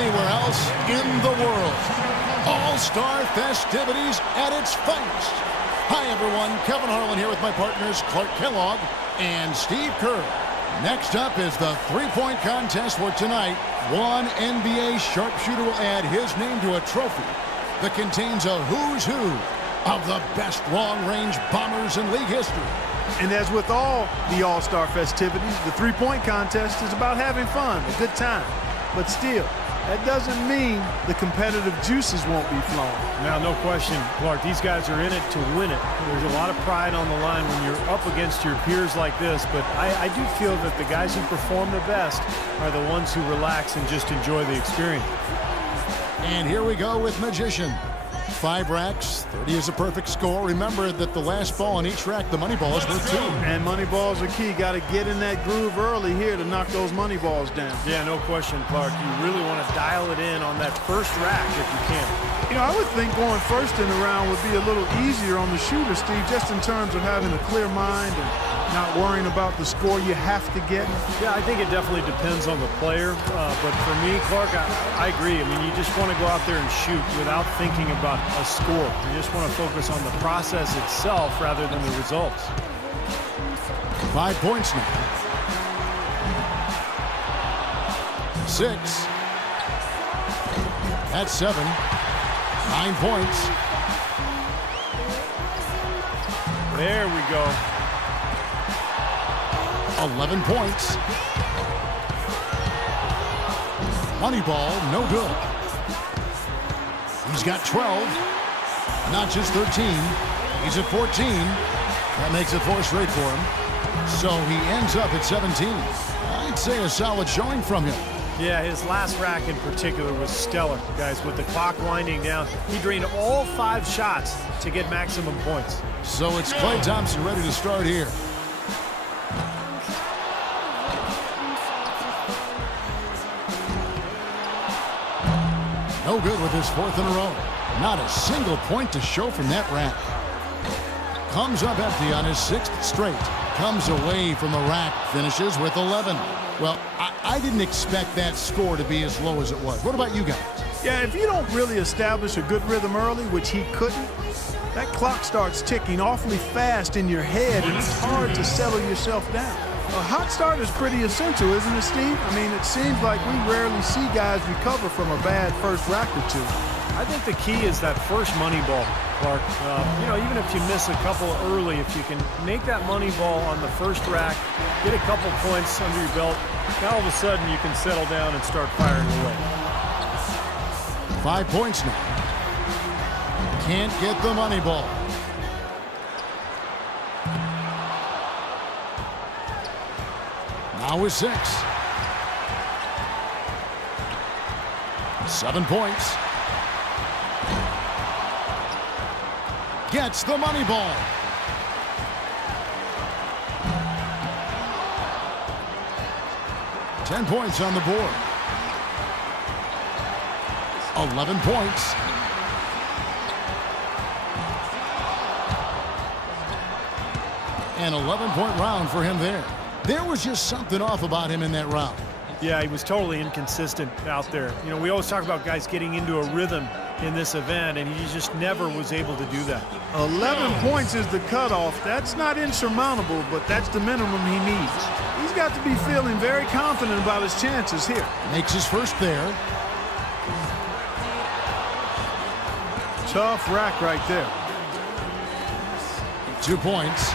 anywhere else in the world. All-Star festivities at its finest. Hi, everyone. Kevin Harlan here with my partners Clark Kellogg and Steve Kerr. Next up is the three-point contest where tonight one NBA sharpshooter will add his name to a trophy that contains a who's who of the best long-range bombers in league history. And as with all the All-Star festivities, the three-point contest is about having fun, a good time. But still, that doesn't mean the competitive juices won't be flowing. Now, no question, Clark, these guys are in it to win it. There's a lot of pride on the line when you're up against your peers like this, but I do feel that the guys who perform the best are the ones who relax and just enjoy the experience. And here we go with Magician. 5 racks, 30 is a perfect score. Remember that the last ball on each rack, the money ball is worth 2. And money balls are key. Got to get in that groove early here to knock those money balls down. Yeah, no question, Clark. You really want to dial it in on that first rack if you can. You know, I would think going first in the round would be a little easier on the shooter, Steve, just in terms of having a clear mind and not worrying about the score you have to get. Yeah, I think it definitely depends on the player. But for me, Clark, I agree. I mean, you just want to go out there and shoot without thinking about a score. You just want to focus on the process itself rather than the results. 5 points now. 6. That's 7. 9 points. There we go. 11 points. Money ball, no good. He's got 12. Not just 13. He's at 14. That makes it 4 straight for him. So he ends up at 17. I'd say a solid showing from him. Yeah, his last rack in particular was stellar, guys. With the clock winding down, he drained all 5 shots to get maximum points. So it's Klay Thompson ready to start here. No good with his 4th in a row. Not a single point to show from that rack. Comes up empty on his 6th straight. Comes away from the rack. Finishes with 11. Well, I didn't expect that score to be as low as it was. What about you guys? Yeah, if you don't really establish a good rhythm early, which he couldn't, that clock starts ticking awfully fast in your head, and it's hard to settle yourself down. A hot start is pretty essential, isn't it, Steve? I mean, it seems like we rarely see guys recover from a bad first rack or two. I think the key is that first money ball, Clark. You know, even if you miss a couple early, if you can make that money ball on the first rack, get a couple points under your belt, now all of a sudden you can settle down and start firing away. 5 points now. Can't get the money ball. Now with 6. 7 points. Gets the money ball. $10 points on the board. 11 points. An 11-point round for him there. There was just something off about him in that round. Yeah, he was totally inconsistent out there. You know, we always talk about guys getting into a rhythm in this event, and he just never was able to do that. 11 points is the cutoff. That's not insurmountable, but that's the minimum he needs. He's got to be feeling very confident about his chances here. Makes his first there. Tough rack right there. 2 points.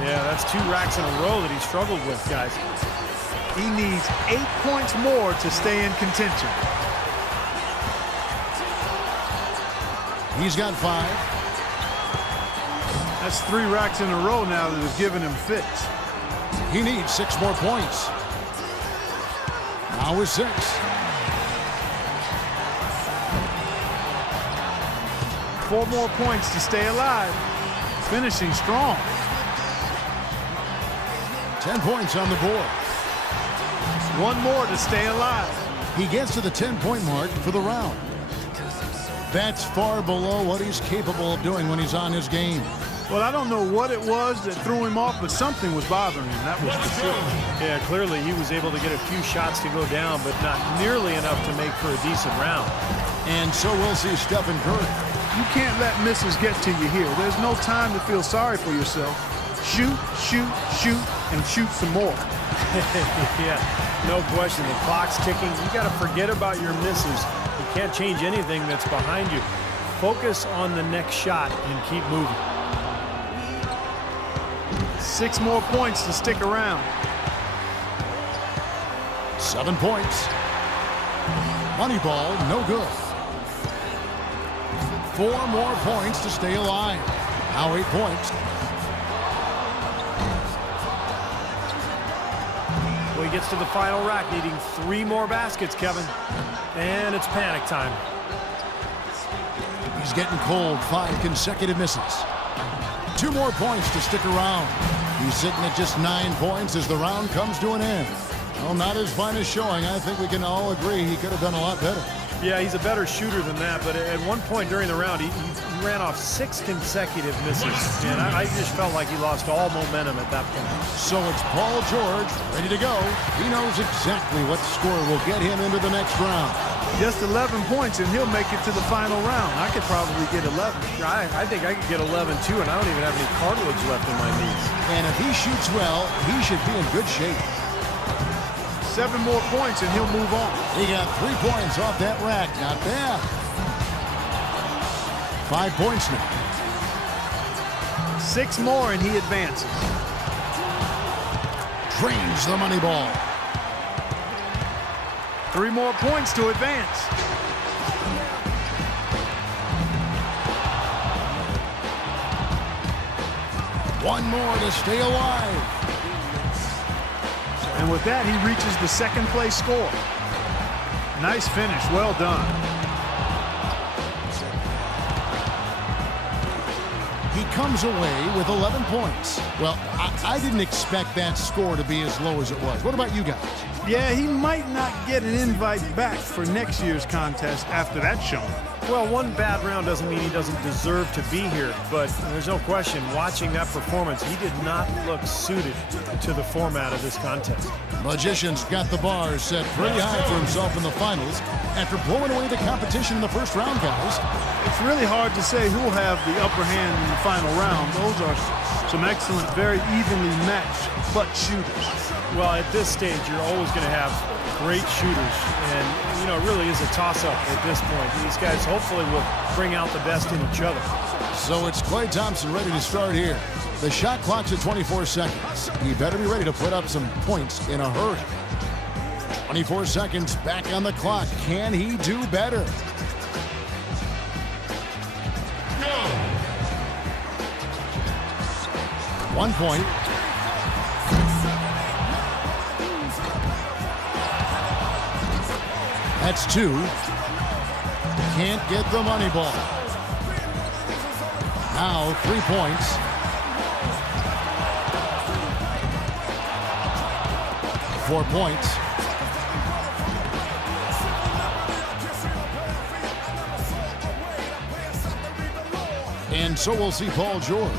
Yeah, that's 2 racks in a row that he struggled with, guys. He needs 8 points more to stay in contention. He's got 5. That's 3 racks in a row now that have given him fits. He needs 6 more points. Now with 6. Four more points to stay alive. Finishing strong. 10 points on the board. 1 more to stay alive. He gets to the 10-point mark for the round. That's far below what he's capable of doing when he's on his game. Well, I don't know what it was that threw him off, but something was bothering him. That was for sure. Yeah, clearly he was able to get a few shots to go down, but not nearly enough to make for a decent round. And so we'll see Stephen Curry. You can't let misses get to you here. There's no time to feel sorry for yourself. Shoot, shoot, shoot, and shoot some more. Yeah, no question. The clock's ticking. You got to forget about your misses. You can't change anything that's behind you. Focus on the next shot and keep moving. 6 more points to stick around. 7 points. Money ball, no good. 4 more points to stay alive. Now 8 points. Well, he gets to the final rack, needing 3 more baskets, Kevin. And it's panic time. He's getting cold. 5 consecutive misses. 2 more points to stick around. He's sitting at just 9 points as the round comes to an end. Well, not his finest showing. I think we can all agree he could have done a lot better. Yeah, he's a better shooter than that, but at one point during the round, he ran off 6 consecutive misses, and I just felt like he lost all momentum at that point. So it's Paul George ready to go. He knows exactly what score will get him into the next round. Just 11 points, and he'll make it to the final round. I could probably get 11. I think I could get 11, too, and I don't even have any cartilage left in my knees. And if he shoots well, he should be in good shape. 7 more points, and he'll move on. He got 3 points off that rack. Not bad. 5 points now. 6 more, and he advances. Drains the money ball. 3 more points to advance. One more to stay alive. And with that, he reaches the second place score. Nice finish. Well done. He comes away with 11 points. Well, I didn't expect that score to be as low as it was. What about you guys? Yeah, he might not get an invite back for next year's contest after that showing. Well, one bad round doesn't mean he doesn't deserve to be here, but there's no question, watching that performance, he did not look suited to the format of this contest. Magician's got the bars set pretty high for himself in the finals after blowing away the competition in the first round, guys. It's really hard to say who will have the upper hand in the final round. Those are some excellent, very evenly matched butt shooters. Well, at this stage, you're always going to have great shooters, and you know, it really is a toss-up at this point. These guys hopefully will bring out the best in each other. So it's Klay Thompson ready to start here. The shot clock's at 24 seconds. He better be ready to put up some points in a hurry. 24 seconds back on the clock. Can he do better? Go. 1 point. That's 2. Can't get the money ball. Now 3 points. 4 points. And so we'll see Paul George.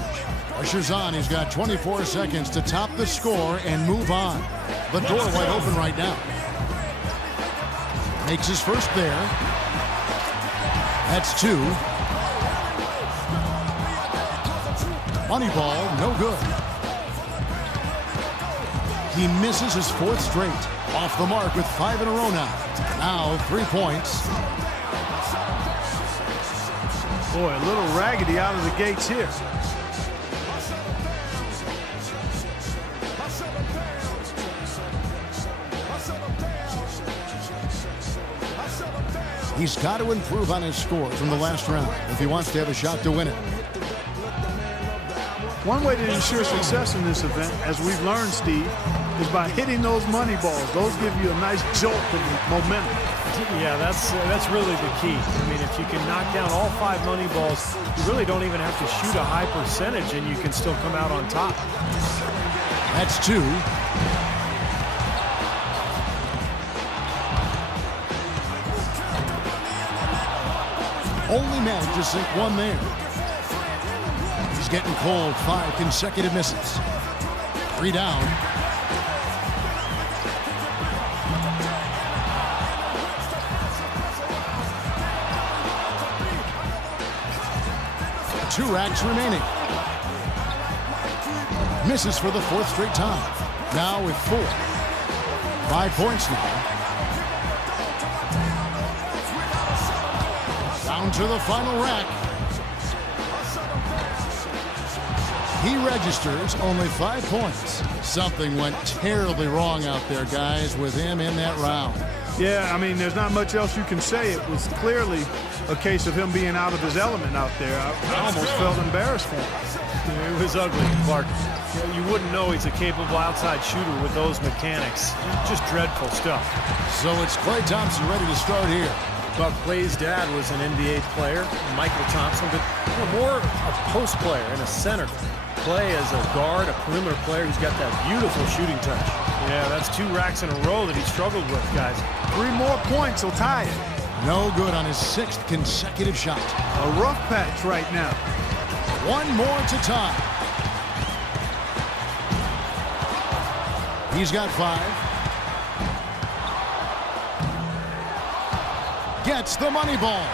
Pressure's on. He's got 24 seconds to top the score and move on. The door wide open right now. Makes his first there. That's 2. Money ball, no good. He misses his 4th straight. Off the mark with 5 in a row now. Now 3 points. Boy, a little raggedy out of the gates here. He's got to improve on his score from the last round if he wants to have a shot to win it. One way to ensure success in this event, as we've learned, Steve, is by hitting those money balls. Those give you a nice jolt of momentum. Yeah, that's really the key. I mean, if you can knock down all 5 money balls, you really don't even have to shoot a high percentage, and you can still come out on top. That's 2. Only managed to sink 1 there. He's getting cold. 5 consecutive misses. 3 down. Two racks remaining. Misses for the 4th straight time. Now with 4. 5 points now. Down to the final rack. He registers only 5 points. Something went terribly wrong out there, guys, with him in that round. Yeah, I mean, there's not much else you can say. It was clearly a case of him being out of his element out there. I almost felt embarrassed for him. Yeah, it was ugly, Clark. You wouldn't know he's a capable outside shooter with those mechanics. Just dreadful stuff. So it's Klay Thompson ready to start here. Well, Klay's dad was an NBA player, Michael Thompson, but more a post player and a center. Klay as a guard, a perimeter player who's got that beautiful shooting touch. Yeah, that's 2 racks in a row that he struggled with, guys. 3 more points will tie it. No good on his 6th consecutive shot. A rough patch right now. 1 more to tie. He's got 5. Gets the money ball.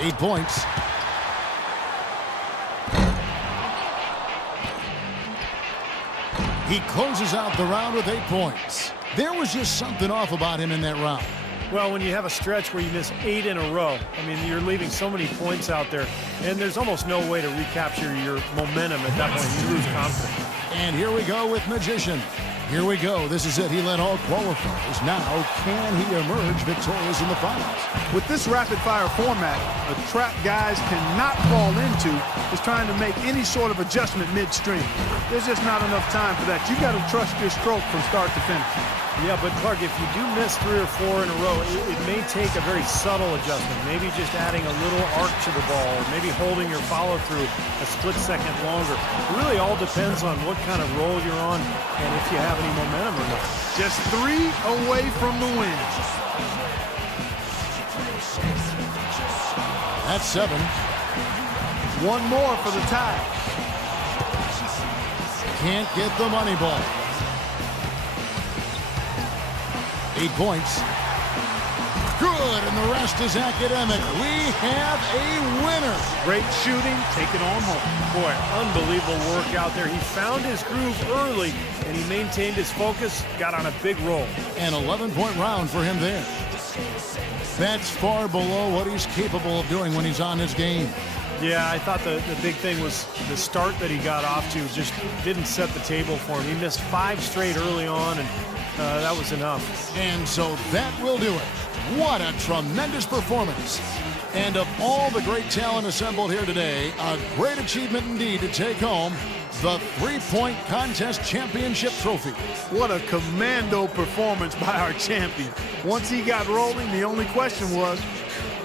8 points. He closes out the round with 8 points. There was just something off about him in that round. Well, when you have a stretch where you miss 8 in a row, I mean, you're leaving so many points out there, and there's almost no way to recapture your momentum at that point. You lose confidence. And here we go with Magician. Here we go. This is it. He led all qualifiers. Now, can he emerge victorious in the finals? With this rapid-fire format, a trap guys cannot fall into is trying to make any sort of adjustment midstream. There's just not enough time for that. You got to trust your stroke from start to finish. Yeah, but Clark, if you do miss 3 or 4 in a row, it may take a very subtle adjustment. Maybe just adding a little arc to the ball, or maybe holding your follow-through a split second longer. It really all depends on what kind of roll you're on and if you have any momentum or not. Just 3 away from the win. That's 7. 1 more for the tie. Can't get the money ball. 8 points. Good, and the rest is academic. We have a winner. Great shooting, take it on home. Boy, unbelievable work out there. He found his groove early, and he maintained his focus, got on a big roll. An 11-point round for him there. That's far below what he's capable of doing when he's on his game. Yeah, I thought the big thing was the start that he got off to just didn't set the table for him. He missed 5 straight early on, and that was enough. And so that will do it. What a tremendous performance. And of all the great talent assembled here today, a great achievement indeed to take home the 3-point contest championship trophy. What a commando performance by our champion. Once he got rolling, the only question was,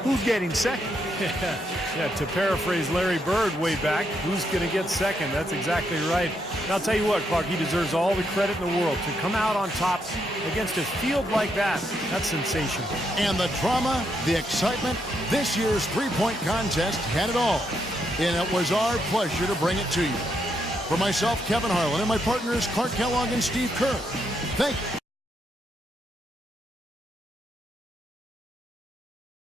who's getting second? Yeah, to paraphrase Larry Bird way back, who's going to get second? That's exactly right. And I'll tell you what, Clark, he deserves all the credit in the world. To come out on top against a field like that, that's sensational. And the drama, the excitement, this year's 3-point contest had it all. And it was our pleasure to bring it to you. For myself, Kevin Harlan, and my partners, Clark Kellogg and Steve Kerr, thank you